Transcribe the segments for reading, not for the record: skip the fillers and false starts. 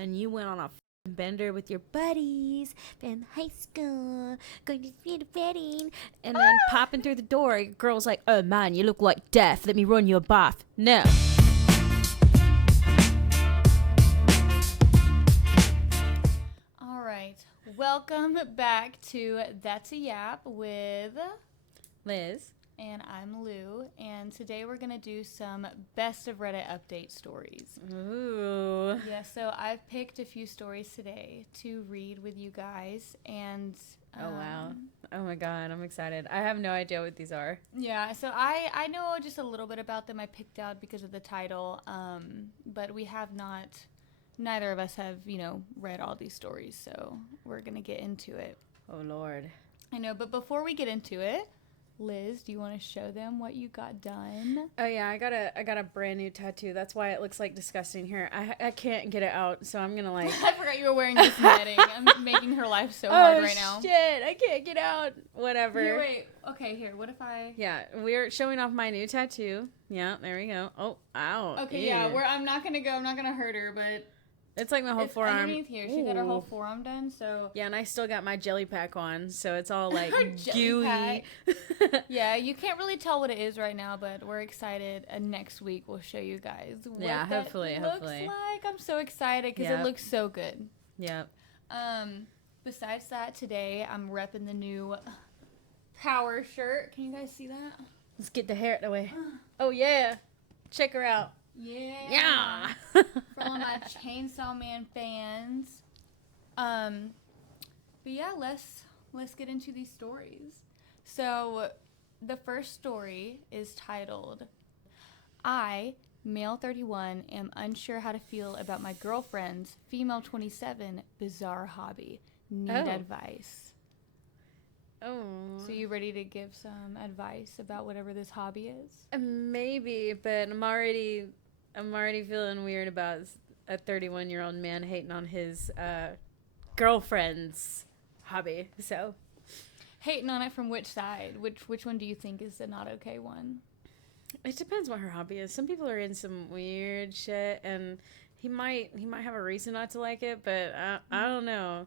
and you went on a bender with your buddies from high school, going to see the wedding, and then popping through the door, your girl's like, oh man, you look like death. Let me run you a bath. No. All right. Welcome back to That's a Yap with Liz. And I'm Lou, and today we're going to do some best of Reddit update stories. Ooh. Yeah, so I've picked a few stories today to read with you guys, and... oh, wow. Oh, my God. I'm excited. I have no idea what these are. Yeah, so I know just a little bit about them. I picked out because of the title, but we have not... Neither of us have, read all these stories, so we're going to get into it. Oh, Lord. I know, but before we get into it... Liz, do you want to show them what you got done? Oh yeah, I got a brand new tattoo. That's why it looks like disgusting here. I can't get it out, so I'm gonna like. I forgot you were wearing this netting. I'm making her life so hard right now. Oh shit! I can't get out. Whatever. Here, wait. Okay, here. What if I? Yeah, we're showing off my new tattoo. Yeah, there we go. Oh, ow. Okay, ew. yeah. I'm not gonna hurt her, but. It's like my whole forearm. Underneath here. She got her whole forearm done, so... Yeah, and I still got my jelly pack on, so it's all, like, gooey. Pack. Yeah, you can't really tell what it is right now, but we're excited, and next week we'll show you guys what hopefully. looks like. I'm so excited, because it looks so good. Yep. Besides that, today I'm repping the new Power shirt. Can you guys see that? Let's get the hair out of the way. Oh, yeah. Check her out. Yeah. For all my Chainsaw Man fans. But yeah, let's get into these stories. So the first story is titled, I, male 31, am unsure how to feel about my girlfriend's female 27 bizarre hobby. Need advice. Oh. So you ready to give some advice about whatever this hobby is? Maybe, but I'm already feeling weird about a 31-year-old man hating on his girlfriend's hobby. So, hating on it from which side? Which one do you think is the not okay one? It depends what her hobby is. Some people are in some weird shit, and he might have a reason not to like it, but I don't know.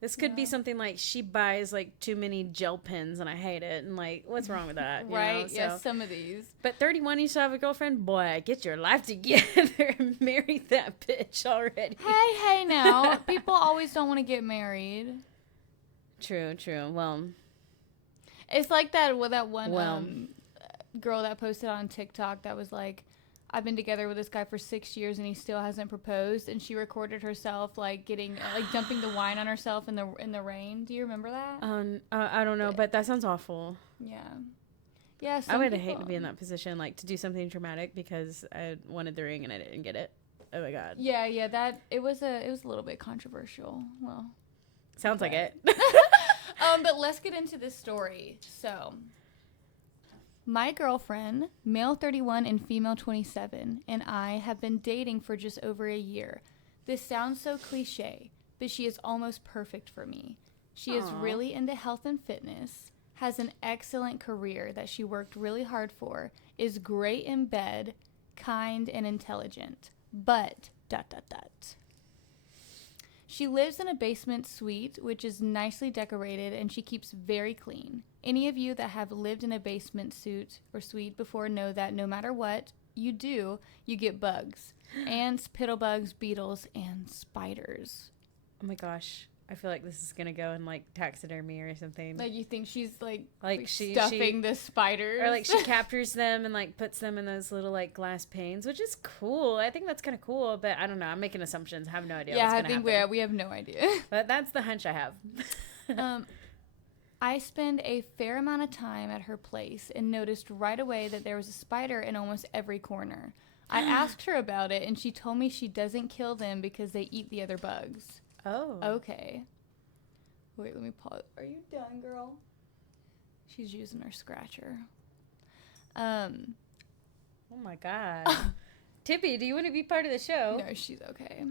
This could be something like she buys, like, too many gel pens, and I hate it. And, like, what's wrong with that? Right, yeah, some of these. But 31, you still have a girlfriend? Boy, get your life together and marry that bitch already. Hey, now. People always don't want to get married. True. Well. It's like that one girl that posted on TikTok that was like, I've been together with this guy for 6 years and he still hasn't proposed, and she recorded herself like dumping the wine on herself in the rain. Do you remember that? I don't know, but that sounds awful. Yeah. I would hate to be in that position, like to do something dramatic because I wanted the ring and I didn't get it. Oh my God. Yeah. That it was a little bit controversial. Well, sounds like it. But let's get into this story. So. My girlfriend, male 31 and female 27, and I have been dating for just over a year. This sounds so cliche, but she is almost perfect for me. She is really into health and fitness, has an excellent career that she worked really hard for, is great in bed, kind and intelligent, but ... She lives in a basement suite, which is nicely decorated, and she keeps very clean. Any of you that have lived in a basement suite before know that no matter what you do, you get bugs. Ants, piddlebugs, beetles, and spiders. Oh my gosh. I feel like this is going to go in like taxidermy or something. Like you think she's like she stuffing the spiders? Or like she captures them and like puts them in those little like glass panes, which is cool. I think that's kind of cool, but I don't know. I'm making assumptions. I have no idea what's going to happen. Yeah, we have no idea. But that's the hunch I have. I spend a fair amount of time at her place and noticed right away that there was a spider in almost every corner. I asked her about it, and she told me she doesn't kill them because they eat the other bugs. Oh. Okay. Wait, let me pause. Are you done, girl? She's using her scratcher. Oh my God. Tippy, do you want to be part of the show? No, she's okay.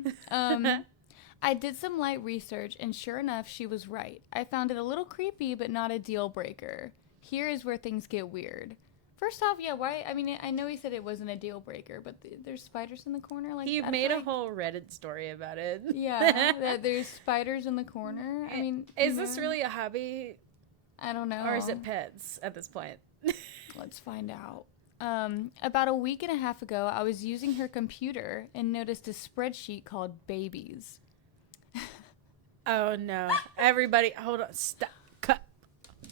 I did some light research, and sure enough, she was right. I found it a little creepy, but not a deal breaker. Here is where things get weird. First off, yeah, why? I mean, I know he said it wasn't a deal breaker, but there's spiders in the corner. Like he made a whole Reddit story about it. Yeah, that there's spiders in the corner. I mean, is this really a hobby? I don't know. Or is it pets at this point? Let's find out. About a week and a half ago, I was using her computer and noticed a spreadsheet called Babies. Oh, no. Everybody, hold on. Stop. Cut.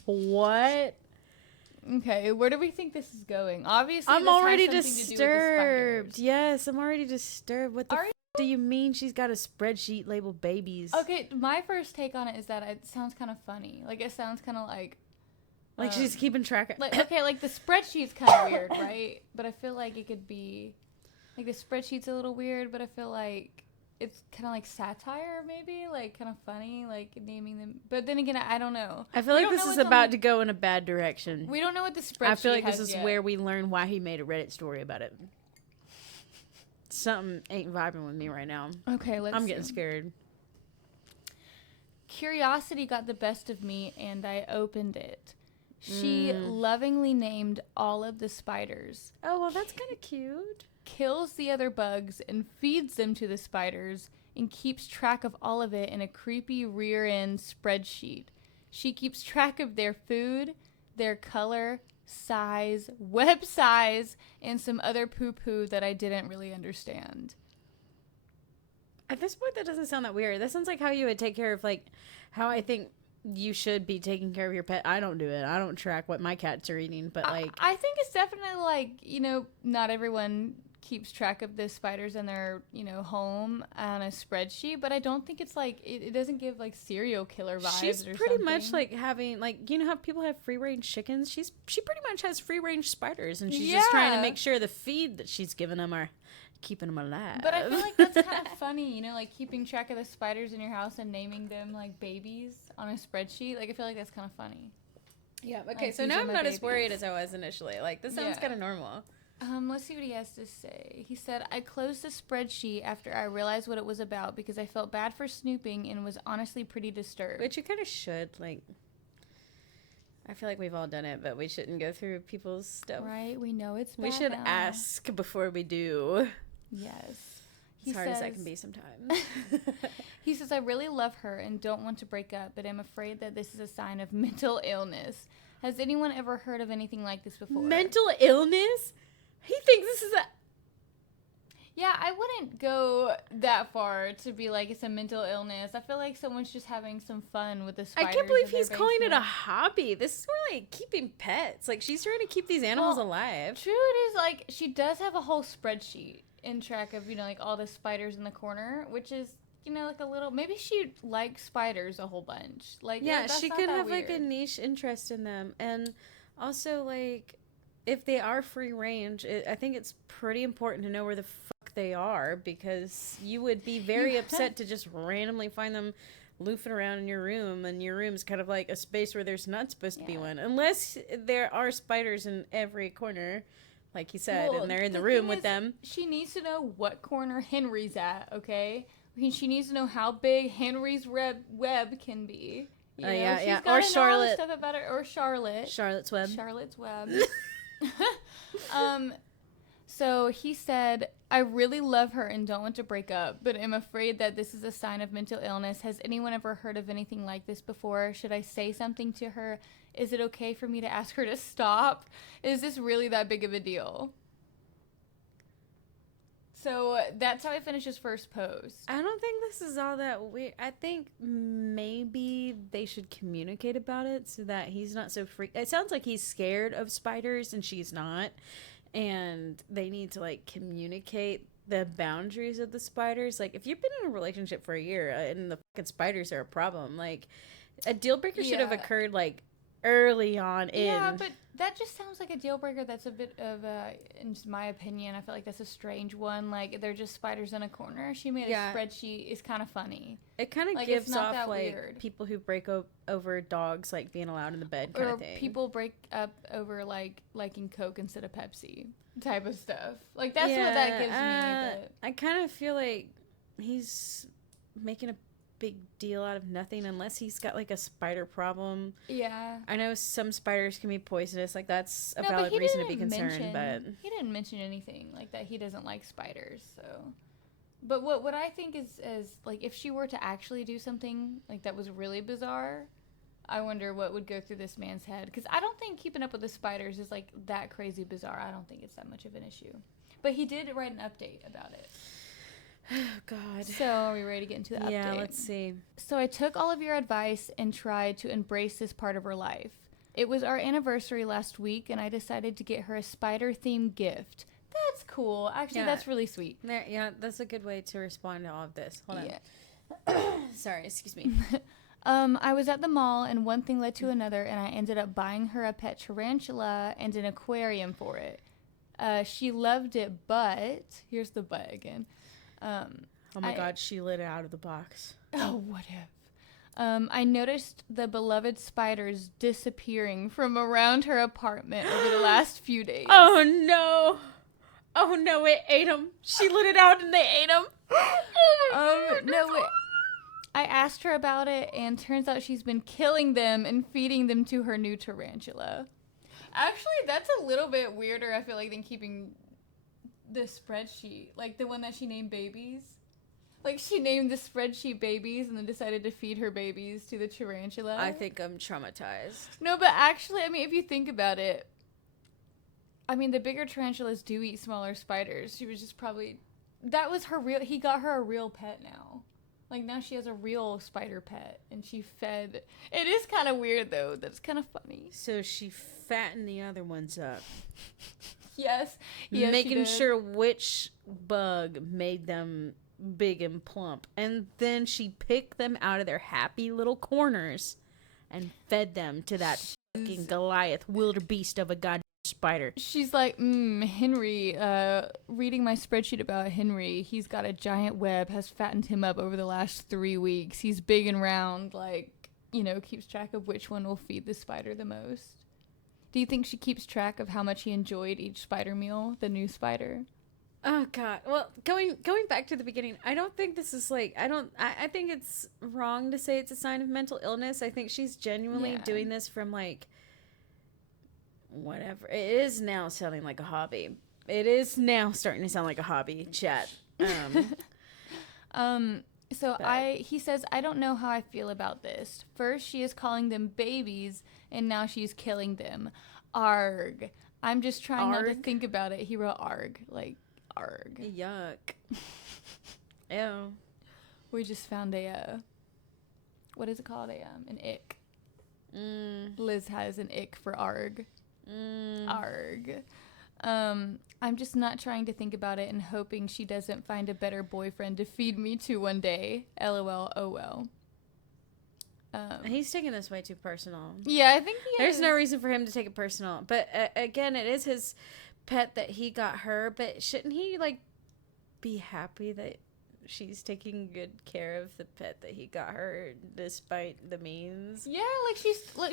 What? Okay, where do we think this is going? Obviously, I'm this already has something to do with the disturbed. spiders. Yes, I'm already disturbed. What the do you mean she's got a spreadsheet labeled Babies? Okay, my first take on it is that it sounds kind of funny. Like, it sounds kind of like she's keeping track of... Like, okay, like, the spreadsheet's kind of weird, right? But I feel like it could be... Like, the spreadsheet's a little weird, but I feel like it's kind of like satire, maybe? Like, kind of funny, like, naming them... But then again, I don't know. I feel like this is about to go in a bad direction. We don't know what the spreadsheet I feel like this is yet. where we learn why he made a Reddit story about it. Something ain't vibing with me right now. Okay, let's I'm getting scared. Curiosity got the best of me, and I opened it. She lovingly named all of the spiders. Oh, well, that's kind of cute. Kills the other bugs and feeds them to the spiders and keeps track of all of it in a creepy rear-end spreadsheet. She keeps track of their food, their color, size, web size, and some other poo-poo that I didn't really understand. At this point, that doesn't sound that weird. That sounds like how you would take care of, like, how I think you should be taking care of your pet. I don't do it. I don't track what my cats are eating, but, like... I think it's definitely, like, you know, not everyone keeps track of the spiders in their, you know, home on a spreadsheet, but I don't think it's, like, it doesn't give, like, serial killer vibes. She's or pretty something. much, like, having, like, you know how people have free-range chickens? She pretty much has free-range spiders, and she's just trying to make sure the feed that she's giving them are keeping them alive. But I feel like that's kind of funny, you know, like keeping track of the spiders in your house and naming them like babies on a spreadsheet. Like I feel like that's kind of funny. Yeah. Okay. Like, So now I'm not as worried as I was initially. Like this sounds kind of normal. Let's see what he has to say. He said, I closed the spreadsheet after I realized what it was about because I felt bad for snooping and was honestly pretty disturbed. Which you kind of should. Like, I feel like we've all done it, but we shouldn't go through people's stuff. Right? We know it's bad. We should ask before we do. Yes. As hard as that can be sometimes. He says, I really love her and don't want to break up, but I'm afraid that this is a sign of mental illness. Has anyone ever heard of anything like this before? Mental illness? He thinks this is a... Yeah, I wouldn't go that far to be like it's a mental illness. I feel like someone's just having some fun with the spiders. I can't believe he's calling it a hobby. This is more like keeping pets. Like, she's trying to keep these animals alive. True it is, like, she does have a whole spreadsheet in track of, you know, like, all the spiders in the corner, which is, you know, like a little... Maybe she likes spiders a whole bunch. Like, yeah, she could have, like, a niche interest in them. And also, like, if they are free range, I think it's pretty important to know where the fuck they are, because you would be very upset to just randomly find them loofing around in your room, and your room's kind of like a space where there's not supposed to be one. Unless there are spiders in every corner, like he said, and they're in the room with them. She needs to know what corner Henry's at, okay? She needs to know how big Henry's web can be. You know? Yeah. Or Charlotte. Stuff about it. Or Charlotte. Charlotte's Web. Charlotte's Web. So he said, I really love her and don't want to break up, but I'm afraid that this is a sign of mental illness. Has anyone ever heard of anything like this before? Should I say something to her? Is it okay for me to ask her to stop? Is this really that big of a deal? So that's how I finished his first post. I don't think this is all that weird. I think maybe they should communicate about it so that he's not so freaked. It sounds like he's scared of spiders and she's not. And they need to, like, communicate the boundaries of the spiders. Like, if you've been in a relationship for a year and the fucking spiders are a problem, like, a deal breaker should have occurred, like, early on in. Yeah, but that just sounds like a deal breaker that's a bit of a, in my opinion, I feel like that's a strange one. Like, they're just spiders in a corner. She made a spreadsheet. It's kind of funny. It kind of like, gives off, like, weird. people who break over dogs, like, being allowed in the bed kind of thing. Or people break up over, like, liking Coke instead of Pepsi type of stuff. Like, that's what that gives me. But I kind of feel like he's making a big deal out of nothing unless he's got like a spider problem. Yeah. I know some spiders can be poisonous. Like that's a No, but valid he reason to didn't be concerned. But he didn't mention anything like that. He doesn't like spiders, so. But what I think is like if she were to actually do something like that was really bizarre, I wonder what would go through this man's head. Because I don't think keeping up with the spiders is like that crazy bizarre. I don't think it's that much of an issue. But he did write an update about it. Oh, God. So are we ready to get into the update? Yeah, let's see. So I took all of your advice and tried to embrace this part of her life. It was our anniversary last week, and I decided to get her a spider-themed gift. That's cool. Actually, that's really sweet. Yeah, that's a good way to respond to all of this. Hold Yeah. on. Sorry, excuse me. I was at the mall, and one thing led to another, and I ended up buying her a pet tarantula and an aquarium for it. She loved it, but... Here's the but again. Oh my God, she lit it out of the box. Oh, what if? I noticed the beloved spiders disappearing from around her apartment over the last few days. Oh no! Oh no, it ate them. She lit it out and they ate them. No, wait. I asked her about it, and turns out she's been killing them and feeding them to her new tarantula. Actually, that's a little bit weirder, I feel like, than keeping the spreadsheet. Like, the one that she named babies. Like, she named the spreadsheet babies and then decided to feed her babies to the tarantula. I think I'm traumatized. No, but actually, I mean, if you think about it, I mean, the bigger tarantulas do eat smaller spiders. She was just probably... That was her real... He got her a real pet now. Like, now she has a real spider pet, and she fed... It is kind of weird, though. That's kind of funny. So she fattened the other ones up. Yes. Making sure which bug made them big and plump. And then she picked them out of their happy little corners and fed them to that fucking Goliath wildebeest of a goddamn spider. She's like, Henry, reading my spreadsheet about Henry, he's got a giant web, has fattened him up over the last 3 weeks. He's big and round, like, you know, keeps track of which one will feed the spider the most. Do you think she keeps track of how much he enjoyed each spider meal, the new spider? Oh God. Well, going back to the beginning, I don't think this is like, I think it's wrong to say it's a sign of mental illness. I think she's genuinely doing this from like, whatever. It is now sounding like a hobby. It is now starting to sound like a hobby, chat. He says, I don't know how I feel about this. First, she is calling them babies, and now she's killing them. Arg. I'm just trying not to think about it. He wrote arg. Like, arg. Yuck. Ew. We just found what is it called? An ick. Liz has an ick for arg. Arg. I'm just not trying to think about it and hoping she doesn't find a better boyfriend to feed me to one day. LOL. Oh well. He's taking this way too personal. Yeah, I think he is. There's no reason for him to take it personal. But again, it is his pet that he got her. But shouldn't he like be happy that she's taking good care of the pet that he got her, despite the means? Yeah, like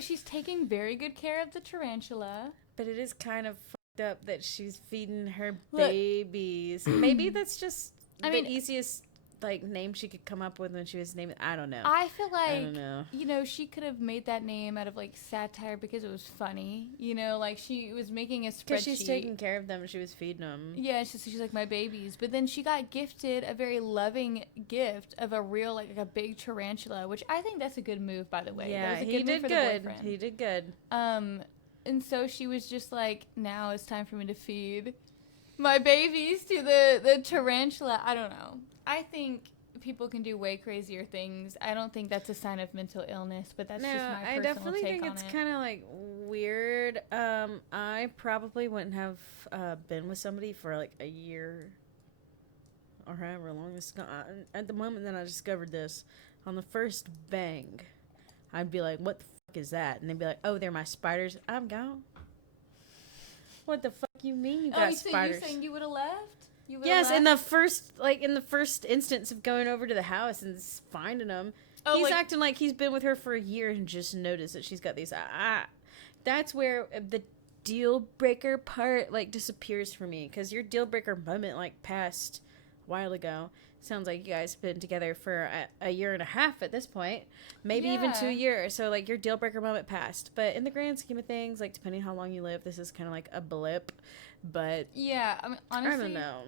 she's taking very good care of the tarantula. But it is kind of fucked up that she's feeding her babies. Maybe that's just the easiest like name she could come up with when she was naming. I don't know. I feel like you know, she could have made that name out of like satire because it was funny. You know, like she was making a spreadsheet. Because she's taking care of them. She was feeding them. Yeah, she's like my babies. But then she got gifted a very loving gift of a real like a big tarantula, which I think that's a good move, by the way. Yeah, that was a he did good. He did good. And so she was just like, now it's time for me to feed my babies to the tarantula. I don't know. I think people can do way crazier things. I don't think that's a sign of mental illness, but that's just my personal take on it. I definitely think it's kind of like weird. I probably wouldn't have been with somebody for like a year or however long this gone. At the moment that I discovered this, on the first bang, I'd be like, what the fuck is that? And they'd be like, oh, they're my spiders. I'm gone. What the fuck you mean you got spiders? You saying you would have left? Yes, in the first instance of going over to the house and finding them, he's acting like he's been with her for a year and just noticed that she's got these. That's where the deal breaker part like disappears for me, because your deal breaker moment like passed a while ago. Sounds like you guys have been together for a year and a half at this point, maybe even 2 years. So like your deal breaker moment passed. But in the grand scheme of things, like depending how long you live, this is kind of like a blip. But yeah, I mean, honestly, I don't know.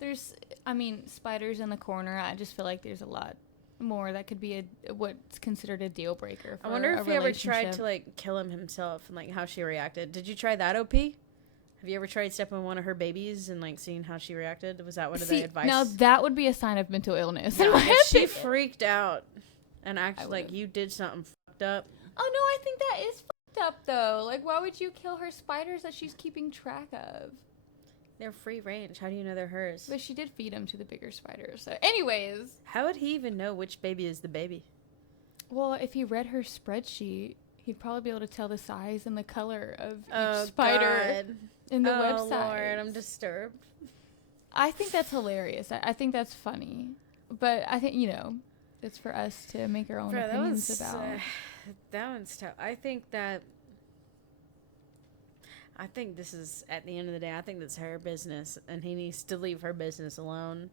There's, I mean, spiders in the corner. I just feel like there's a lot more that could be what's considered a deal breaker. For I wonder if he ever tried relationship. to like kill him himself and like how she reacted. Did you try that, OP? Have you ever tried stepping on one of her babies and like seeing how she reacted? Was that one of the advice? Now that would be a sign of mental illness. No, if she freaked out and acted like you did something fucked up. Oh no, I think that is fucked up though. Like, why would you kill her spiders that she's keeping track of? They're free range. How do you know they're hers? But she did feed them to the bigger spiders. So, anyways, how would he even know which baby is the baby? Well, if he read her spreadsheet, he'd probably be able to tell the size and the color of each spider. God. In the website. Lord, I'm disturbed. I think that's hilarious. I think that's funny. But I think, it's for us to make our own opinions about. That one's tough. I think this is, at the end of the day, I think that's her business. And he needs to leave her business alone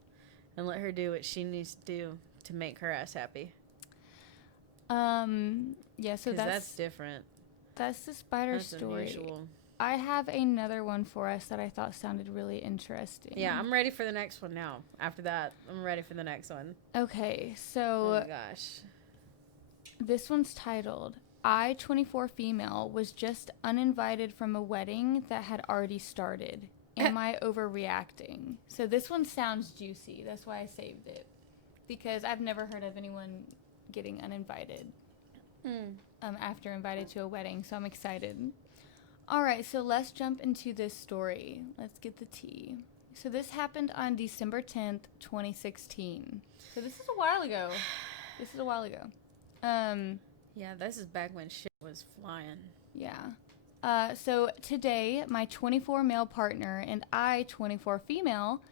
and let her do what she needs to do to make her ass happy. Yeah, so that's different. That's the spider story. Unusual. I have another one for us that I thought sounded really interesting. Yeah, I'm ready for the next one now. After that, I'm ready for the next one. Okay, so... Oh, gosh. This one's titled, I, 24 female, was just uninvited from a wedding that had already started. Am I overreacting? So this one sounds juicy. That's why I saved it. Because I've never heard of anyone getting uninvited after invited to a wedding, so I'm excited. All right, so let's jump into this story. Let's get the tea. So this happened on December 10th, 2016. So this is a while ago. Yeah, this is back when shit was flying. Yeah. So today, my 24 male partner and I, 24 female,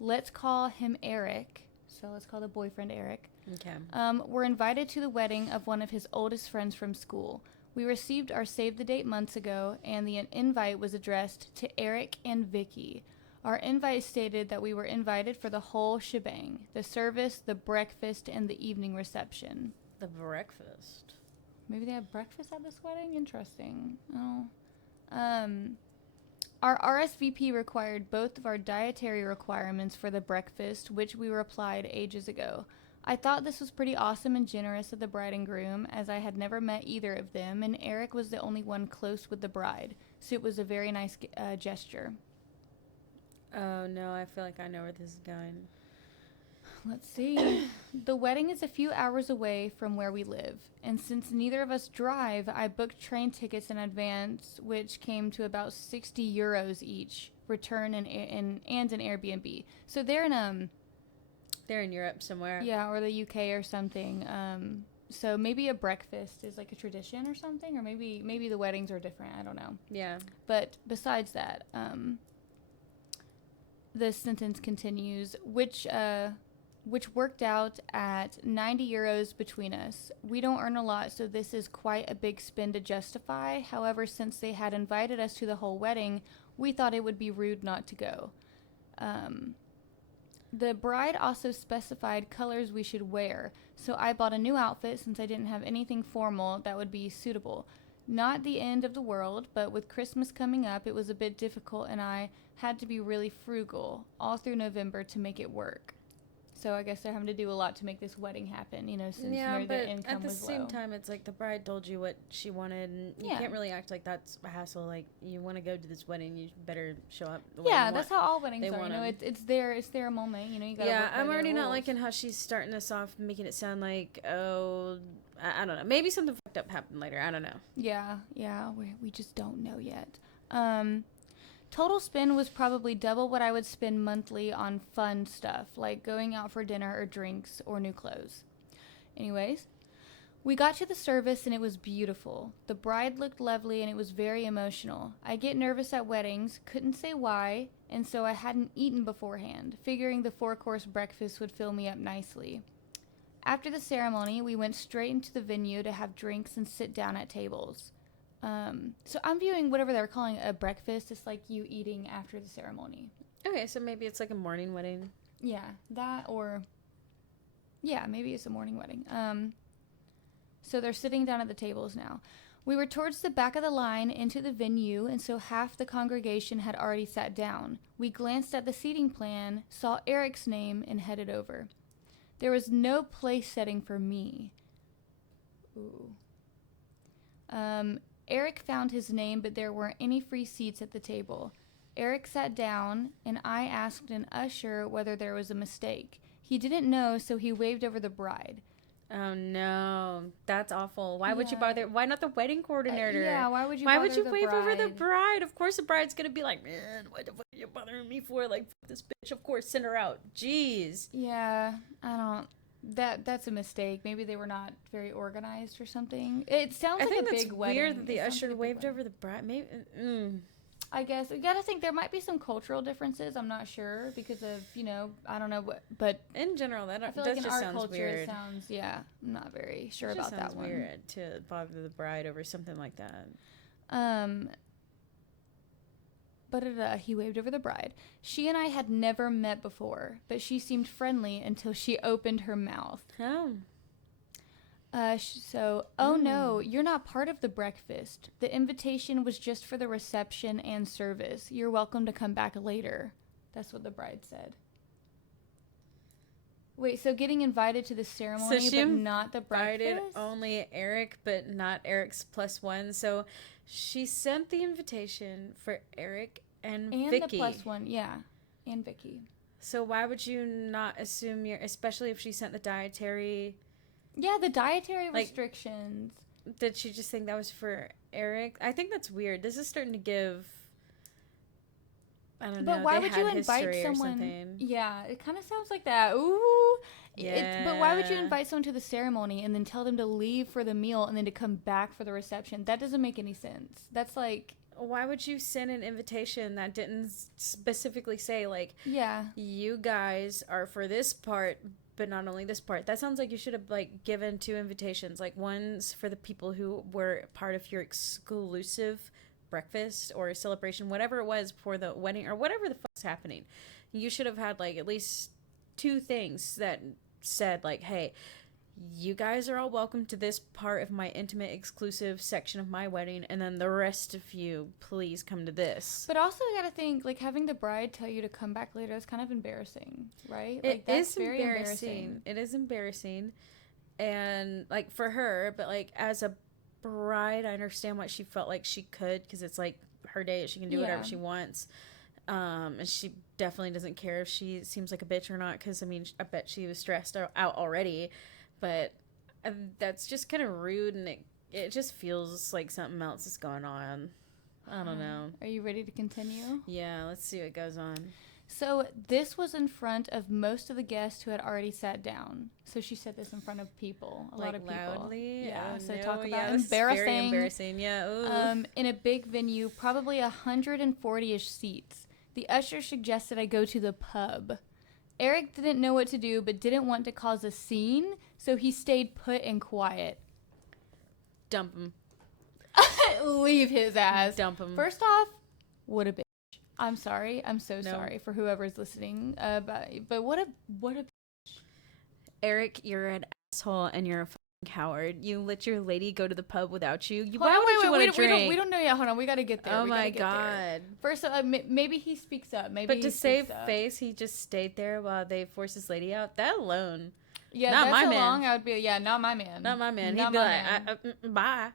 let's call him Eric. So let's call the boyfriend Eric. Okay. Were invited to the wedding of one of his oldest friends from school. We received our save the date months ago, and the invite was addressed to Eric and Vicky. Our invite stated that we were invited for the whole shebang, the service, the breakfast, and the evening reception. The breakfast. Maybe they have breakfast at this wedding? Interesting. Oh. Our RSVP required both of our dietary requirements for the breakfast, which we replied ages ago. I thought this was pretty awesome and generous of the bride and groom, as I had never met either of them, and Eric was the only one close with the bride, so it was a very nice gesture. Oh, no, I feel like I know where this is going. Let's see. The wedding is a few hours away from where we live, and since neither of us drive, I booked train tickets in advance, which came to about 60 euros each, return and an Airbnb. So they're in Europe somewhere. Yeah, or the UK or something. So maybe a breakfast is like a tradition or something, or maybe the weddings are different. I don't know. Yeah. But besides that, the sentence continues, which worked out at 90 euros between us. We don't earn a lot, so this is quite a big spend to justify. However, since they had invited us to the whole wedding, we thought it would be rude not to go. The bride also specified colors we should wear, so I bought a new outfit since I didn't have anything formal that would be suitable. Not the end of the world, but with Christmas coming up, it was a bit difficult, and I had to be really frugal all through November to make it work. So I guess they're having to do a lot to make this wedding happen, since their income was low. At the same time, it's like the bride told you what she wanted, and you can't really act like that's a hassle. Like, you want to go to this wedding, you better show up the way you want. That's how all weddings are. It's their moment. You gotta work by I'm already their not rules. liking how she's starting this off, making it sound like, oh, I don't know. Maybe something fucked up happened later. I don't know. Yeah, we just don't know yet. Total spend was probably double what I would spend monthly on fun stuff, like going out for dinner or drinks or new clothes. Anyways, we got to the service and it was beautiful. The bride looked lovely and it was very emotional. I get nervous at weddings, couldn't say why, and so I hadn't eaten beforehand, figuring the 4-course breakfast would fill me up nicely. After the ceremony, we went straight into the venue to have drinks and sit down at tables. So I'm viewing whatever they're calling a breakfast. It's like you eating after the ceremony. Okay, so maybe it's like a morning wedding. Yeah, that or Yeah, maybe it's a morning wedding. So they're sitting down at the tables now. We were towards the back of the line into the venue, and so half the congregation had already sat down. We glanced at the seating plan, saw Eric's name, and headed over. There was no place setting for me. Ooh. Eric found his name, but there weren't any free seats at the table. Eric sat down, and I asked an usher whether there was a mistake. He didn't know, so he waved over the bride. Oh no, that's awful. Why would you bother? Why not the wedding coordinator? Yeah, why would you wave over the bride? Of course the bride's gonna be like, man, what the fuck are you bothering me for? Like, fuck this bitch, of course, send her out. Jeez. Yeah, I don't... That's a mistake. Maybe they were not very organized or something. It sounds like a big wedding. Weird that the usher waved over the bride. Maybe... I guess we gotta think there might be some cultural differences. I'm not sure because of, you know, I don't know what, but in general, that I feel that like in just our sounds culture weird. it sounds, yeah, I'm not very sure about that one. Sounds weird to bother the bride over something like that. But he waved over the bride. She and I had never met before, but she seemed friendly until she opened her mouth. Oh. No, you're not part of the breakfast. The invitation was just for the reception and service. You're welcome to come back later. That's what the bride said. Wait, so getting invited to the ceremony, but not the breakfast? Invited only Eric, but not Eric's +1. So she sent the invitation for Eric and Vicky. And the +1, yeah. And Vicky. So why would you not assume especially if she sent the dietary... Yeah, the dietary restrictions. Did she just think that was for Eric? I think that's weird. This is starting to give... I don't know. But why would you invite someone? Yeah, it kind of sounds like that. Ooh. Yeah. But why would you invite someone to the ceremony and then tell them to leave for the meal and then to come back for the reception? That doesn't make any sense. That's like... Why would you send an invitation that didn't specifically say, like, yeah, you guys are for this part, but not only this part? That sounds like you should have, like, given 2 invitations. Like, one's for the people who were part of your exclusive breakfast or celebration, whatever it was for the wedding or whatever the fuck's happening. You should have had, like, at least 2 things that said, like, hey, you guys are all welcome to this part of my intimate exclusive section of my wedding, and then the rest of you, please come to this. But also you gotta think, like, having the bride tell you to come back later is kind of embarrassing, right? It is very embarrassing. It is embarrassing. And, like, for her, but, like, as a bride, I understand what she felt like she could, because it's, like, her day, she can do whatever she wants. And she definitely doesn't care if she seems like a bitch or not, because, I mean, I bet she was stressed out already. But that's just kind of rude, and it just feels like something else is going on. I don't know. Are you ready to continue? Yeah, let's see what goes on. So this was in front of most of the guests who had already sat down. So she said this in front of people, a lot of people. Loudly? Yeah, Oh, so no. talk about embarrassing. Very embarrassing, yeah. Ooh. In a big venue, probably 140-ish seats. The usher suggested I go to the pub. Eric didn't know what to do, but didn't want to cause a scene, so he stayed put and quiet. Dump him. Leave his ass. Dump him. First off, what a bitch. I'm sorry. I'm so sorry for whoever's listening. But what a bitch. Eric, you're an asshole and you're a fucking coward. You let your lady go to the pub without you. Why would you want to drink? We don't know yet. Hold on. We got to get there. Oh my God. First, maybe he speaks up. But to save face, he just stayed there while they forced his lady out. That alone. Yeah, not my man. I would be, not my man. Not my man. He'd be like, bye.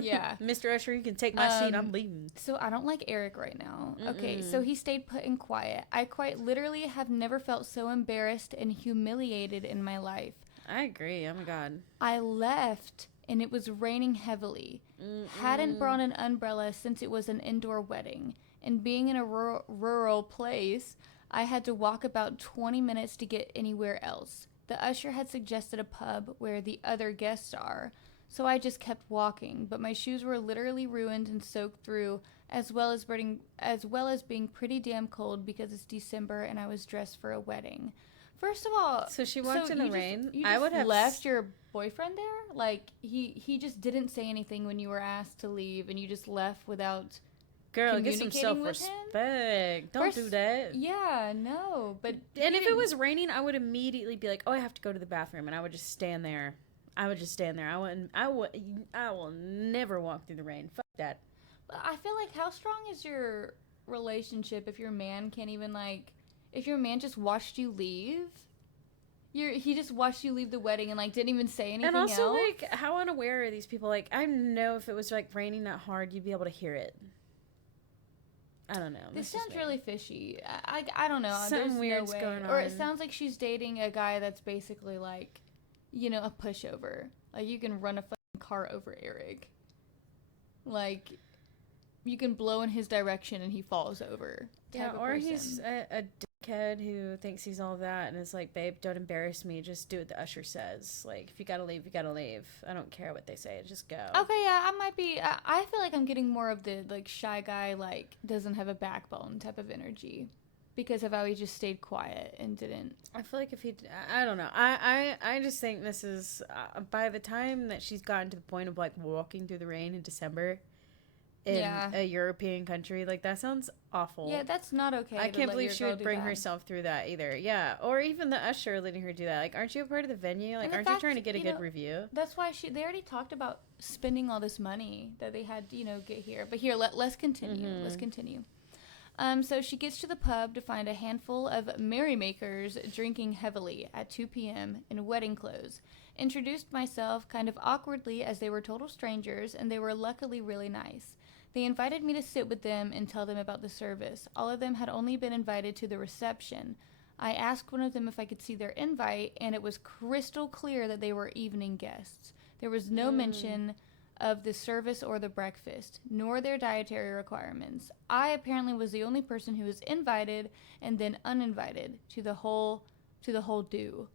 Yeah. Mr. Usher, you can take my seat. I'm leaving. So I don't like Eric right now. Okay, so he stayed put and quiet. I quite literally have never felt so embarrassed and humiliated in my life. I agree. Oh my God. I left and it was raining heavily. Hadn't brought an umbrella since it was an indoor wedding. And being in a rural place, I had to walk about 20 minutes to get anywhere else. The usher had suggested a pub where the other guests are, so I just kept walking, but my shoes were literally ruined and soaked through, as well as being pretty damn cold because it's December and I was dressed for a wedding. First of all, so she walked in the rain. I would have left your boyfriend there. Like he just didn't say anything when you were asked to leave, and you just left without Girl, get some communicating with him. self-respect. Don't do that. Yeah, no. But And if it was raining, I would immediately be like, "Oh, I have to go to the bathroom," and I would just stand there. I will never walk through the rain. Fuck that. I feel like, how strong is your relationship if your man can't even, like, if your man just watched you leave? He just watched you leave the wedding and, like, didn't even say anything else? And also, like, how unaware are these people? Like, I know if it was, like, raining that hard, you'd be able to hear it. I don't know. This sounds really fishy. I don't know. Something weird's going on. Or it sounds like she's dating a guy that's basically, like, you know, a pushover. Like, you can run a fucking car over Eric. Like, you can blow in his direction and he falls over. Yeah, or he's a dickhead who thinks he's all that and is like, "Babe, don't embarrass me. Just do what the usher says. Like, if you gotta leave, you gotta leave. I don't care what they say. Just go." Okay, yeah, I might be. I feel like I'm getting more of the, like, shy guy, like, doesn't have a backbone type of energy. Because of how he just stayed quiet and didn't. I feel like if he, I don't know. I just think this is, by the time that she's gotten to the point of, like, walking through the rain in December in a European country, like, that sounds awful. Yeah, that's not okay. I can't believe she would bring herself through that either. Yeah, or even the usher letting her do that. Like, aren't you a part of the venue? Like, aren't you trying to get a good review? That's why they already talked about spending all this money that they had, get here. But here, let's continue. Mm-hmm. Let's continue. So she gets to the pub to find a handful of merrymakers drinking heavily at 2 p.m. in wedding clothes. Introduced myself kind of awkwardly as they were total strangers, and they were luckily really nice. They invited me to sit with them and tell them about the service. All of them had only been invited to the reception. I asked one of them if I could see their invite, and it was crystal clear that they were evening guests. There was no mention of the service or the breakfast, nor their dietary requirements. I apparently was the only person who was invited and then uninvited to the whole do.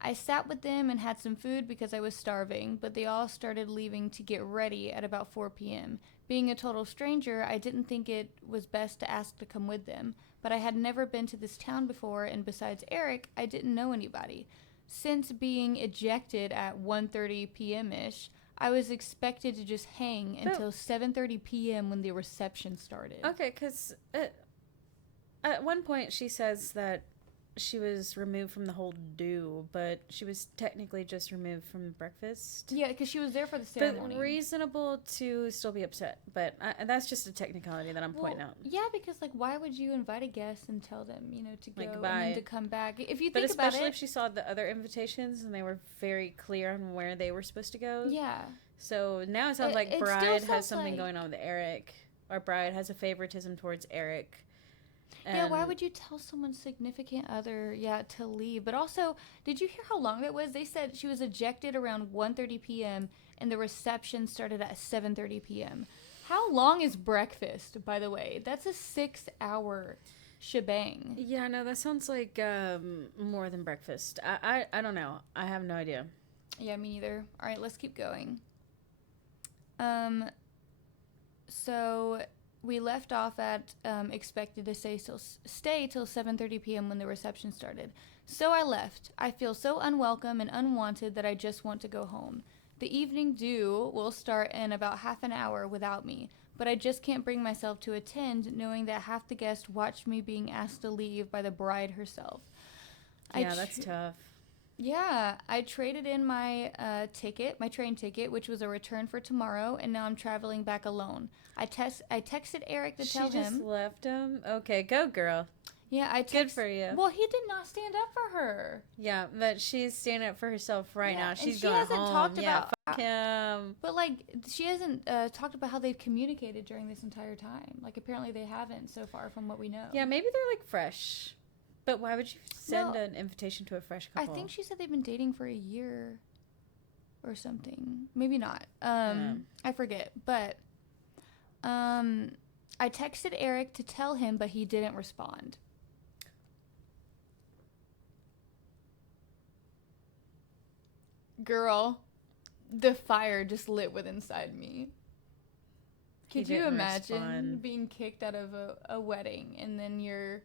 I sat with them and had some food because I was starving, but they all started leaving to get ready at about 4 p.m. Being a total stranger, I didn't think it was best to ask to come with them, but I had never been to this town before, and besides Eric, I didn't know anybody. Since being ejected at 1:30 p.m.-ish, I was expected to just hang until 7:30 p.m. when the reception started. Okay, because at one point she says that she was removed from the whole do, but she was technically just removed from the breakfast. Yeah, because she was there for the ceremony. But reasonable to still be upset. But that's just a technicality that I'm pointing out. Yeah, because, like, why would you invite a guest and tell them, to go and then to come back? If you think about it. But especially if she saw the other invitations and they were very clear on where they were supposed to go. Yeah. So now it sounds like Bride has something going on with Eric. Or Bride has a favoritism towards Eric. Yeah, why would you tell someone's significant other, to leave? But also, did you hear how long it was? They said she was ejected around 1:30 p.m. and the reception started at 7:30 p.m. How long is breakfast, by the way? That's a 6-hour shebang. Yeah, no, that sounds like more than breakfast. I don't know. I have no idea. Yeah, me neither. All right, let's keep going. So we left off at expected to stay till 7:30 p.m. when the reception started. So I left. I feel so unwelcome and unwanted that I just want to go home. The evening do will start in about half an hour without me, but I just can't bring myself to attend knowing that half the guests watched me being asked to leave by the bride herself. Yeah, that's tough. Yeah, I traded in my my train ticket, which was a return for tomorrow, and now I'm traveling back alone. I texted Eric to tell him. She just left him? Okay, go girl. Yeah, Good for you. Well, he did not stand up for her. Yeah, but she's standing up for herself right now. She's going home. She hasn't talked about fuck him. But, like, she hasn't talked about how they've communicated during this entire time. Like, apparently they haven't so far from what we know. Yeah, maybe they're, like, fresh. But why would you send an invitation to a fresh couple? I think she said they've been dating for a year or something. Maybe not. I forget. But I texted Eric to tell him, but he didn't respond. Girl, the fire just lit within inside me. Could you imagine being kicked out of a wedding and then you're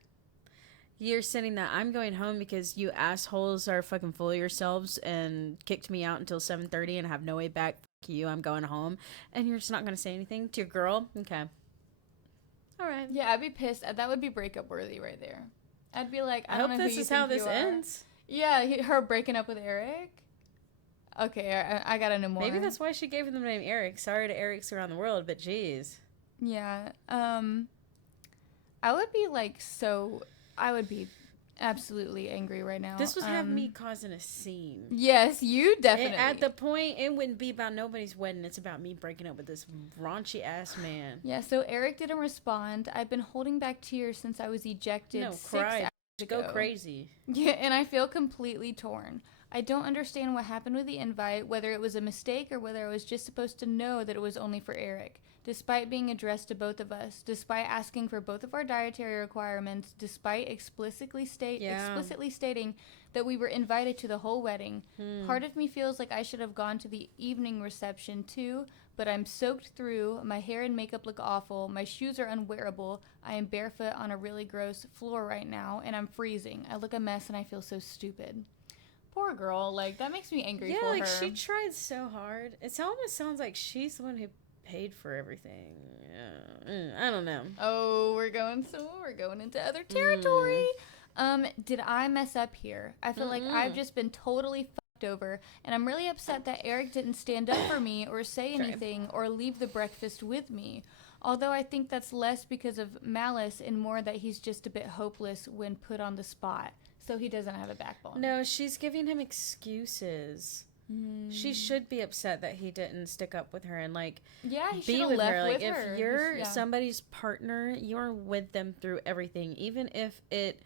sitting there, I'm going home because you assholes are fucking full of yourselves and kicked me out until 7:30 and have no way back. Fuck you, I'm going home. And you're just not going to say anything to your girl? Okay. All right. Yeah, I'd be pissed. That would be breakup worthy right there. I'd be like, I don't hope know this who you is how think this you are. ends. Yeah, her breaking up with Eric. Okay, I gotta know more. Maybe that's why she gave him the name Eric. Sorry to Erics around the world, but geez. Yeah. I would be like I would be absolutely angry right now. This would have me causing a scene. Yes, you definitely. At the point, it wouldn't be about nobody's wedding. It's about me breaking up with this raunchy ass man. Yeah, so Eric didn't respond. I've been holding back tears since I was ejected. No, 6 cry. hours Go ago. crazy. Yeah, and I feel completely torn. I don't understand what happened with the invite, whether it was a mistake or whether I was just supposed to know that it was only for Eric. Despite being addressed to both of us, despite asking for both of our dietary requirements, despite explicitly stating that we were invited to the whole wedding, part of me feels like I should have gone to the evening reception too, but I'm soaked through, my hair and makeup look awful, my shoes are unwearable, I am barefoot on a really gross floor right now, and I'm freezing. I look a mess and I feel so stupid. Poor girl, like, that makes me angry for her. Yeah, like, she tried so hard. It almost sounds like she's the one who paid for everything. I don't know. Oh, we're going into other territory. Did I mess up here? I feel like I've just been totally fucked over, and I'm really upset that Eric didn't stand up for me or say anything or leave the breakfast with me. Although I think that's less because of malice and more that he's just a bit hopeless when put on the spot. So he doesn't have a backbone. No, she's giving him excuses. She should be upset that he didn't stick up with her and like be with her. Like, if you're somebody's partner, you're with them through everything, even if it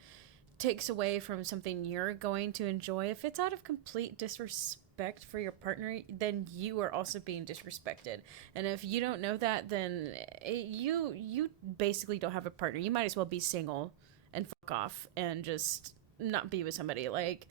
takes away from something you're going to enjoy. If it's out of complete disrespect for your partner, then you are also being disrespected. And if you don't know that, then you basically don't have a partner. You might as well be single and fuck off and just not be with somebody. Like,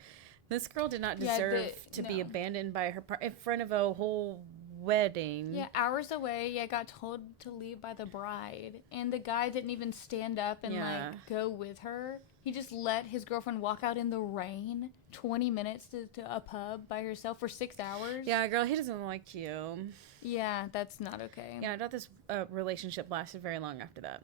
this girl did not deserve to be abandoned by her in front of a whole wedding. Yeah, hours away. Got told to leave by the bride, and the guy didn't even stand up and like go with her. He just let his girlfriend walk out in the rain 20 minutes to a pub by herself for 6 hours. Yeah, girl, he doesn't like you. Yeah, that's not okay. Yeah, I doubt this relationship lasted very long after that.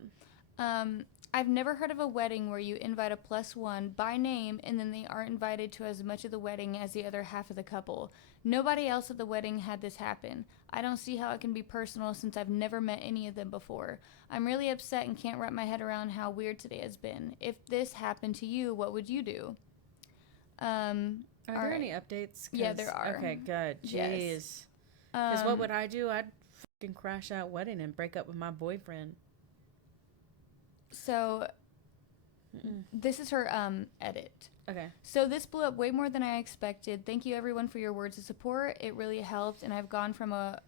I've never heard of a wedding where you invite a +1 by name and then they aren't invited to as much of the wedding as the other half of the couple. Nobody else at the wedding had this happen. I don't see how it can be personal since I've never met any of them before. I'm really upset and can't wrap my head around how weird today has been. If this happened to you, what would you do? Are there any updates? Yeah, there are. Okay, good. Jeez. Because what would I do? I'd fucking crash that wedding and break up with my boyfriend. So, this is her edit. Okay. So this blew up way more than I expected. Thank you everyone for your words of support. It really helped, and I've gone from a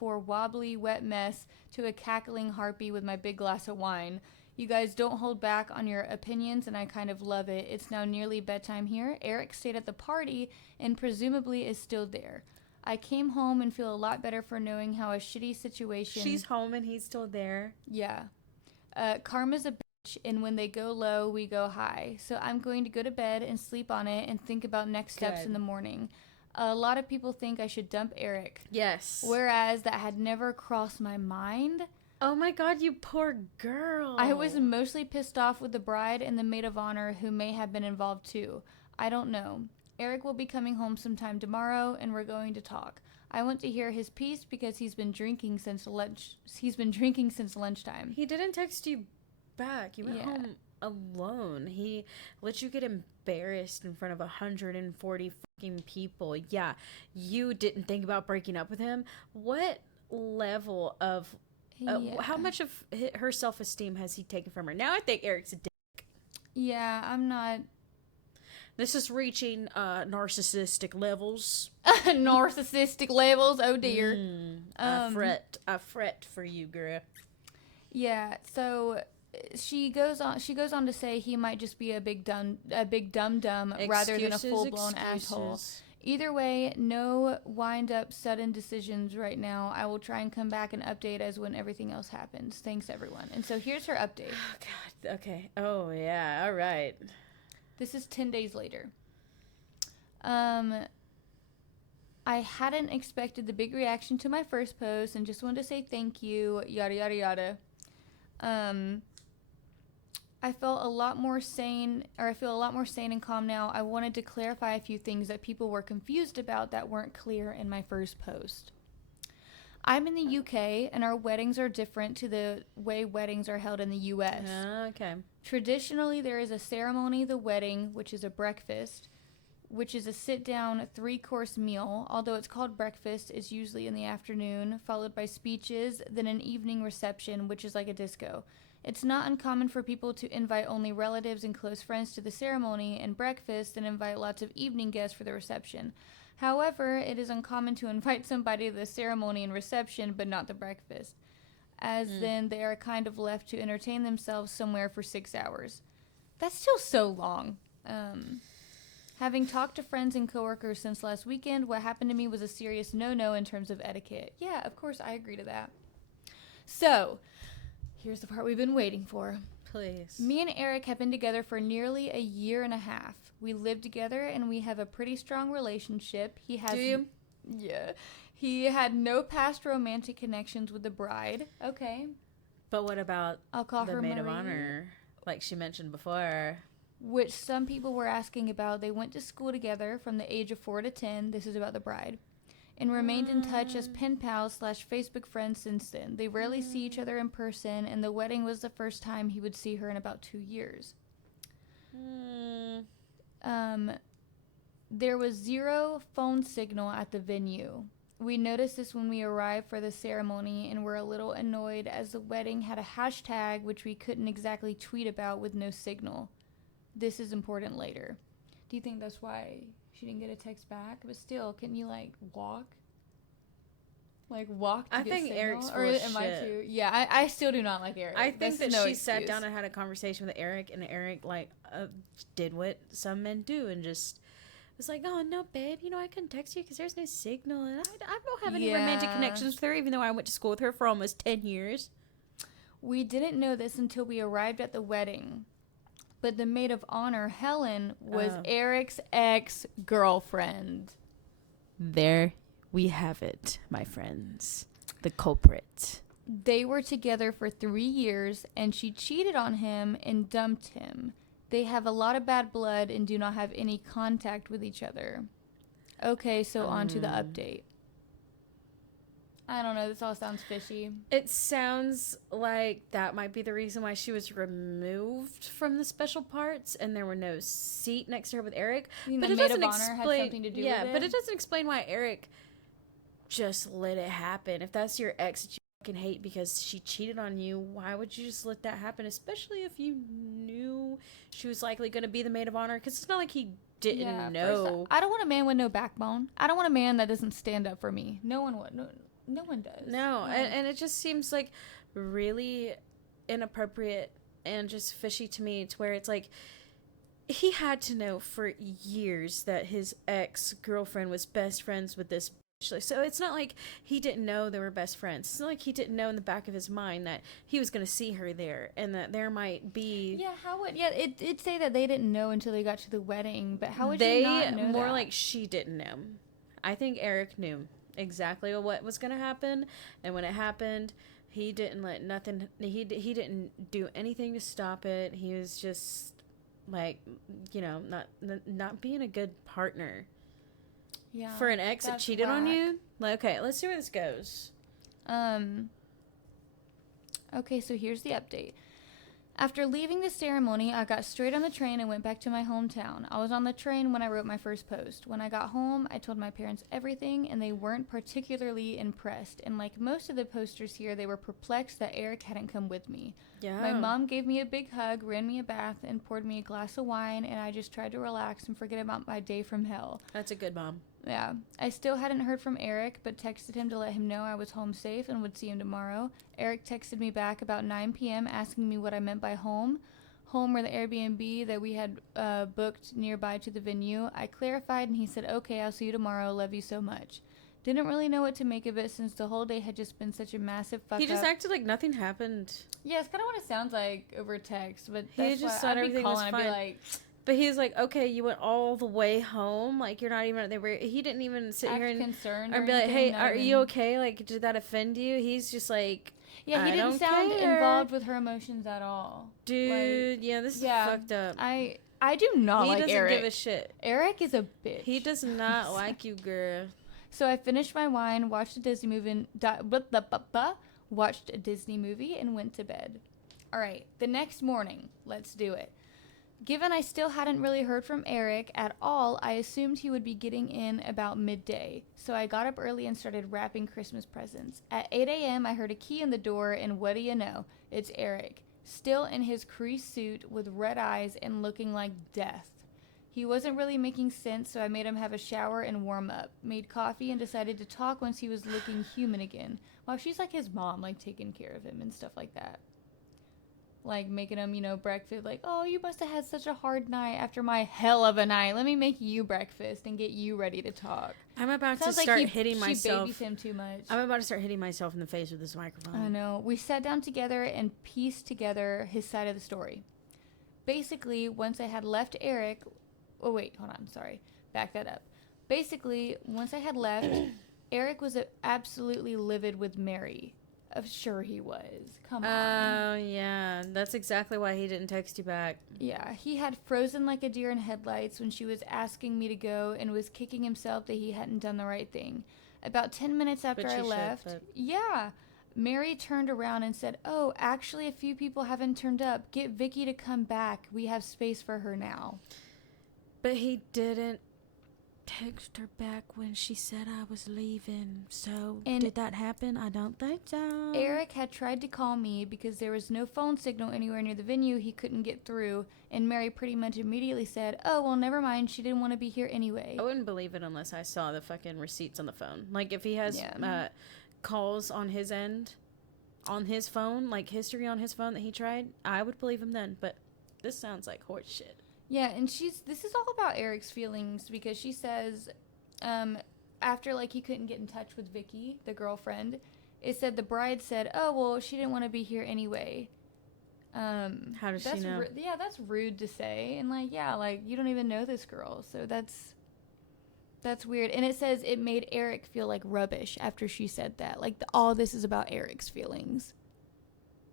wobbly wet mess to a cackling harpy with my big glass of wine. You guys don't hold back on your opinions, and I kind of love it. It's now nearly bedtime here. Eric stayed at the party and presumably is still there. I came home and feel a lot better for knowing how a shitty situation... She's home and he's still there. Yeah. Karma's a bitch, and when they go low, we go high. So I'm going to go to bed and sleep on it and think about next steps in the morning. A lot of people think I should dump Eric. Yes. Whereas that had never crossed my mind. Oh my god, you poor girl. I was mostly pissed off with the bride and the maid of honor who may have been involved too. I don't know. Eric will be coming home sometime tomorrow and we're going to talk. I want to hear his piece because he's been drinking since lunchtime. He didn't text you back. You went home alone. He let you get embarrassed in front of 140 fucking people. Yeah, you didn't think about breaking up with him. What level of how much of her self-esteem has he taken from her? Now I think Eric's a dick. Yeah, I'm not. This is reaching narcissistic levels. Narcissistic levels. Oh dear. I fret for you, girl. Yeah. So she goes on to say he might just be a big dumb rather than a full-blown asshole. Either way, no wind up sudden decisions right now. I will try and come back and update as when everything else happens. Thanks everyone. And so here's her update. Oh god. Okay. Oh yeah. All right. This is 10 days later. I hadn't expected the big reaction to my first post and just wanted to say thank you, yada, yada, yada. I felt a lot more sane, or I feel a lot more sane and calm now. I wanted to clarify a few things that people were confused about that weren't clear in my first post. I'm in the UK, and our weddings are different to the way weddings are held in the US. Okay. Traditionally, there is a ceremony, the wedding, which is a breakfast, which is a sit-down 3-course meal. Although it's called breakfast, it's usually in the afternoon, followed by speeches, then an evening reception, which is like a disco. It's not uncommon for people to invite only relatives and close friends to the ceremony and breakfast and invite lots of evening guests for the reception. However, it is uncommon to invite somebody to the ceremony and reception but not the breakfast, as then they are kind of left to entertain themselves somewhere for 6 hours. That's still so long. Having talked to friends and coworkers since last weekend, what happened to me was a serious no-no in terms of etiquette. Yeah, of course, I agree to that. So, here's the part we've been waiting for. Please. Me and Eric have been together for nearly a year and a half. We live together and we have a pretty strong relationship. He has... Do you? Yeah. He had no past romantic connections with the bride. Okay. But what about I'll call the her maid of Marie, honor, like she mentioned before? which some people were asking about. They went to school together from the age of 4 to 10. This is about the bride. And remained in touch as pen pals / Facebook friends since then. They rarely see each other in person, and the wedding was the first time he would see her in about 2 years. There was 0 phone signal at the venue. We noticed this when we arrived for the ceremony and were a little annoyed as the wedding had a hashtag which we couldn't exactly tweet about with no signal. This is important later. Do you think that's why she didn't get a text back? But still, can you walk? Walk to I get think signal? Eric's full or of am I shit. too? Yeah, I still do not like Eric. I think That's that no she sat excuse. down and had a conversation with Eric, and Eric did what some men do and just was like, "Oh no, babe, I couldn't text you because there's no signal, and I don't have any romantic connections with her, even though I went to school with her for almost 10 years." We didn't know this until we arrived at the wedding. But the maid of honor, Helen, was Eric's ex-girlfriend. There we have it, my friends. The culprit. They were together for 3 years, and she cheated on him and dumped him. They have a lot of bad blood and do not have any contact with each other. Okay, so on to the update. I don't know, this all sounds fishy. It sounds like that might be the reason why she was removed from the special parts and there were no seat next to her with Eric. But the maid of honor had something to do with it? Yeah, but it doesn't explain why Eric just let it happen. If that's your ex that you fucking hate because she cheated on you, why would you just let that happen? Especially if you knew she was likely going to be the maid of honor, because it's not like he didn't know. I don't want a man with no backbone. I don't want a man that doesn't stand up for me. No one would. No one does. No, and it just seems like really inappropriate and just fishy to me, to where it's like he had to know for years that his ex-girlfriend was best friends with this bitch. So it's not like he didn't know they were best friends. It's not like he didn't know in the back of his mind that he was going to see her there and that there might be... Yeah, how would... Yeah, it'd say that they didn't know until they got to the wedding, but how would you not know more that? like she didn't know. I think Eric knew exactly what was going to happen, and when it happened, he didn't let nothing... He didn't do anything to stop it. He was just... not being a good partner. Yeah. For an ex that cheated on you? Okay, let's see where this goes. Okay, so here's the update. After leaving the ceremony, I got straight on the train and went back to my hometown. I was on the train when I wrote my first post. When I got home, I told my parents everything, and they weren't particularly impressed. And like most of the posters here, they were perplexed that Eric hadn't come with me. Yeah. My mom gave me a big hug, ran me a bath, and poured me a glass of wine, and I just tried to relax and forget about my day from hell. That's a good mom. Yeah. I still hadn't heard from Eric, but texted him to let him know I was home safe and would see him tomorrow. Eric texted me back about 9 p.m. asking me what I meant by home. Home were the Airbnb that we had booked nearby to the venue. I clarified, and he said, okay, I'll see you tomorrow. Love you so much. Didn't really know what to make of it since the whole day had just been such a massive fuck up. He just acted like nothing happened. Yeah, it's kind of what it sounds like over text, but he just thought everything was fine. I'd be like... But he was like, okay, you went all the way home. Like, you're not even... He didn't even sit here and... concerned or be like, hey, are you okay? Like, did that offend you? He's just like... Yeah, he I didn't don't sound care. involved with her emotions at all. Dude, yeah, this is fucked up. I do not like Eric. He doesn't give a shit. Eric is a bitch. He does not like you, girl. So I finished my wine, watched a Disney movie, watched a Disney movie, and went to bed. All right, the next morning, let's do it. Given I still hadn't really heard from Eric at all, I assumed he would be getting in about midday. So I got up early and started wrapping Christmas presents. At 8 a.m., I heard a key in the door, and what do you know? It's Eric, still in his creased suit with red eyes and looking like death. He wasn't really making sense, so I made him have a shower and warm up. Made coffee and decided to talk once he was looking human again. Wow, she's like his mom, like taking care of him and stuff like that. Like making him, breakfast. Like, oh, you must have had such a hard night after my hell of a night. Let me make you breakfast and get you ready to talk. I'm about to start hitting myself. She babies him too much. I'm about to start hitting myself in the face with this microphone. I know. We sat down together and pieced together his side of the story. Basically, once I had left Eric... Oh, wait, hold on. Sorry. Back that up. Basically, once I had left, Eric was absolutely livid with Mary. Sure he was. Come on. Oh, yeah. That's exactly why he didn't text you back. Yeah. He had frozen like a deer in headlights when she was asking me to go and was kicking himself that he hadn't done the right thing. About 10 minutes after I left... Yeah. Mary turned around and said, oh, actually a few people haven't turned up. Get Vicky to come back. We have space for her now. But he didn't text her back when she said I was leaving. So, did that happen? I don't think so. Eric had tried to call me because there was no phone signal anywhere near the venue. He couldn't get through. And Mary pretty much immediately said, oh, well, never mind. She didn't want to be here anyway. I wouldn't believe it unless I saw the fucking receipts on the phone. Like, if he has calls on his end, on his phone, like history on his phone that he tried, I would believe him then. But this sounds like horse shit. Yeah, and this is all about Eric's feelings because she says, after, like, he couldn't get in touch with Vicky, the girlfriend, it said the bride said, oh, well, she didn't want to be here anyway. How does she know? Yeah, that's rude to say. And, like, yeah, like, you don't even know this girl. So that's weird. And it says it made Eric feel like rubbish after she said that. Like, all this is about Eric's feelings.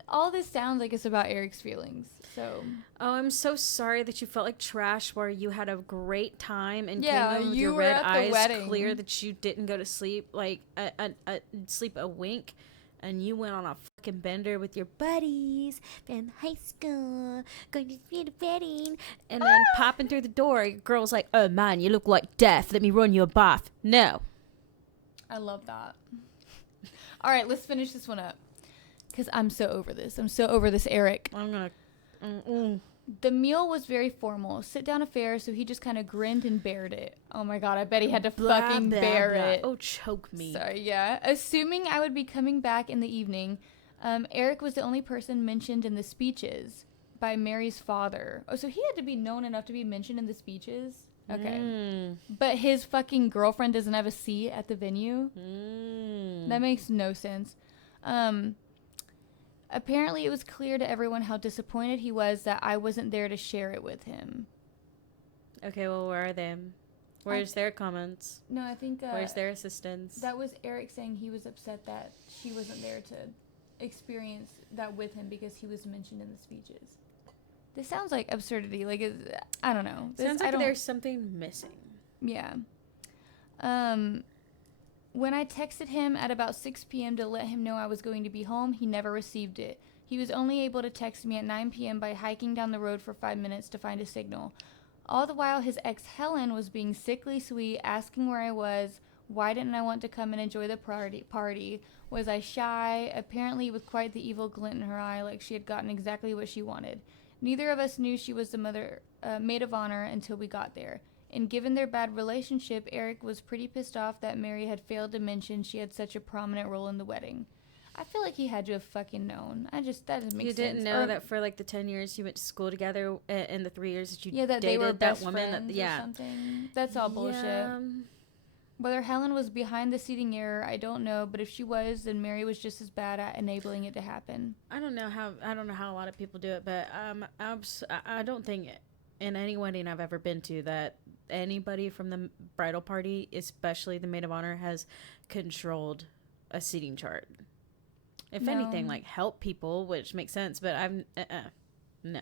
All this sounds like it's about Eric's feelings. So. Oh, I'm so sorry that you felt like trash where you had a great time and came home with your red eyes clear that you didn't go to sleep, like sleep a wink, and you went on a fucking bender with your buddies from high school, going to see the wedding, and then popping through the door, your girl's like, oh man, you look like death. Let me run you a bath. No. I love that. All right, let's finish this one up. Because I'm so over this. I'm so over this Eric. I'm going to... The meal was very formal. Sit-down affair, so he just kind of grinned and bared it. Oh, my God. I bet he had to fucking bear it. Oh, choke me. Sorry, yeah. Assuming I would be coming back in the evening, Eric was the only person mentioned in the speeches by Mary's father. Oh, so he had to be known enough to be mentioned in the speeches? Okay. But his fucking girlfriend doesn't have a seat at the venue? That makes no sense. Apparently, it was clear to everyone how disappointed he was that I wasn't there to share it with him. Okay, well, where are they? Where's their comments? No, I think... where's their assistance? That was Eric saying he was upset that she wasn't there to experience that with him because he was mentioned in the speeches. This sounds like absurdity. Like, I don't know. Sounds like there's something missing. Yeah. When I texted him at about 6 p.m. to let him know I was going to be home, he never received it. He was only able to text me at 9 p.m. by hiking down the road for 5 minutes to find a signal. All the while, his ex Helen was being sickly sweet, asking where I was, why didn't I want to come and enjoy the party? Was I shy? Apparently with quite the evil glint in her eye, like she had gotten exactly what she wanted. Neither of us knew she was the maid of honor until we got there. And given their bad relationship, Eric was pretty pissed off that Mary had failed to mention she had such a prominent role in the wedding. I feel like he had to have fucking known. That doesn't make sense. You didn't know that for like the 10 years you went to school together and the 3 years that you that dated they were that best woman. Friends or something. That's all bullshit. Yeah. Whether Helen was behind the seating error, I don't know. But if she was, then Mary was just as bad at enabling it to happen. I don't know how a lot of people do it, but I don't think in any wedding I've ever been to that anybody from the bridal party, especially the maid of honor, has controlled a seating chart. If No. anything, like help people, which makes sense. But I'm no.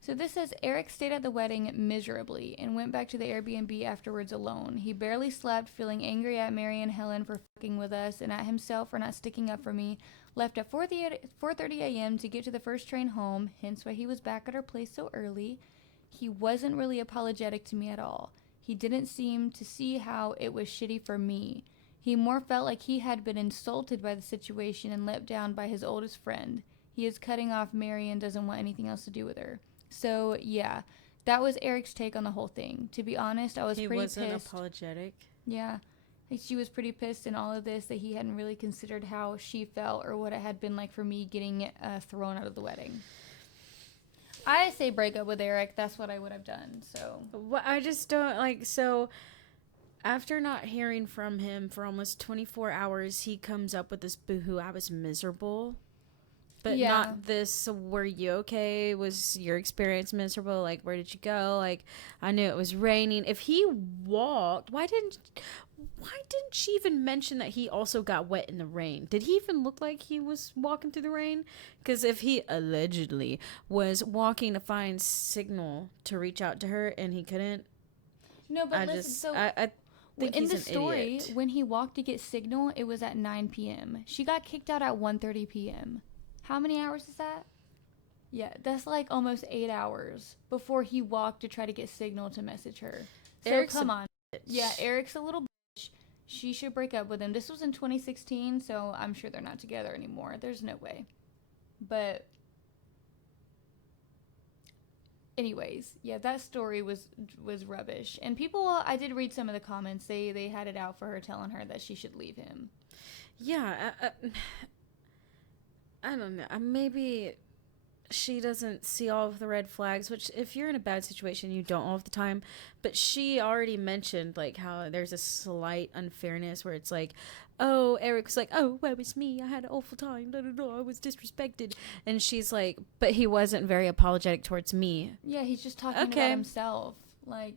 So this says Eric stayed at the wedding miserably and went back to the Airbnb afterwards alone. He barely slept, feeling angry at Mary and Helen for fucking with us and at himself for not sticking up for me. Left at 4:30 a.m. to get to the first train home, hence why he was back at our place so early. He wasn't really apologetic to me at all. He didn't seem to see how it was shitty for me. He more felt like he had been insulted by the situation and let down by his oldest friend. He is cutting off Mary and doesn't want anything else to do with her. So, yeah, that was Eric's take on the whole thing. To be honest, I was pretty pissed. He wasn't apologetic. Yeah. She was pretty pissed in all of this that he hadn't really considered how she felt or what it had been like for me getting thrown out of the wedding. I say break up with Eric. That's what I would have done. So Well, I just don't like. So after not hearing from him for almost 24 hours, he comes up with this boohoo. I was miserable. But Yeah. not this, were you okay? Was your experience miserable? Like, where did you go? Like, I knew it was raining. If he walked, why didn't she even mention that he also got wet in the rain? Did he even look like he was walking through the rain? Because if he allegedly was walking to find signal to reach out to her and he couldn't. No, but I listen, just, so I think in he's the an story, idiot. when he walked to get signal, it was at 9 p.m. She got kicked out at 1:30 p.m. How many hours is that? Yeah, that's like almost 8 hours before he walked to try to get signal to message her. So Eric's come a on. Yeah, Eric's a little bitch. She should break up with him. This was in 2016, so I'm sure they're not together anymore. There's no way. But anyways, yeah, that story was rubbish. And people, I did read some of the comments. They had it out for her, telling her that she should leave him. Yeah, I don't know. Maybe she doesn't see all of the red flags, which if you're in a bad situation, you don't all of the time. But she already mentioned, like, how there's a slight unfairness where it's like, oh, Eric was like, oh, well, it was me. I had an awful time. I was disrespected. And she's like, but he wasn't very apologetic towards me. Yeah, he's just talking about himself. Like,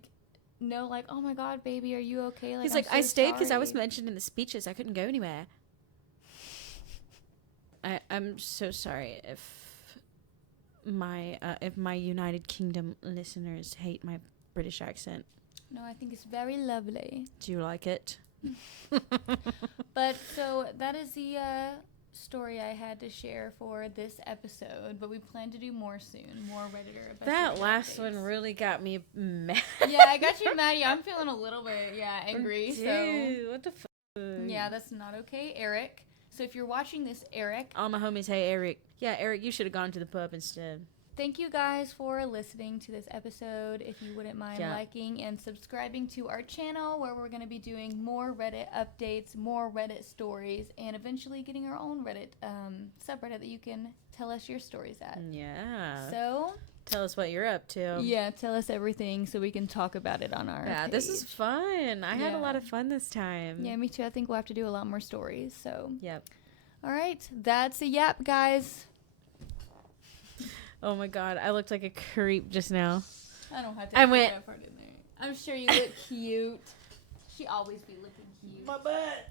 no, like, oh my God, baby, are you okay? Like, He's I'm like, so I stayed because I sorry. was mentioned in the speeches. I couldn't go anywhere. I'm so sorry if my United Kingdom listeners hate my British accent. No, I think it's very lovely. Do you like it? But so that is the story I had to share for this episode. But we plan to do more soon, more Redditor. That last one really got me mad. Yeah, I got you mad. Yeah, I'm feeling a little bit angry. Dude, So what the fuck? yeah, that's not okay, Eric. So if you're watching this, Eric. All my homies, hey, Eric. Yeah, Eric, you should have gone to the pub instead. Thank you guys for listening to this episode. If you wouldn't mind liking and subscribing to our channel, where we're going to be doing more Reddit updates, more Reddit stories, and eventually getting our own Reddit subreddit that you can tell us your stories at. Yeah. So tell us what you're up to. yeah, tell us everything so we can talk about it on our page. This is fun. I had a lot of fun this time. Yeah, me too. I think we'll have to do a lot more stories. So yep. All right, that's a yap, guys. Oh my God, I looked like a creep just now. I don't have to. I went. That part in there. I'm sure you look cute. She always be looking cute. My butt.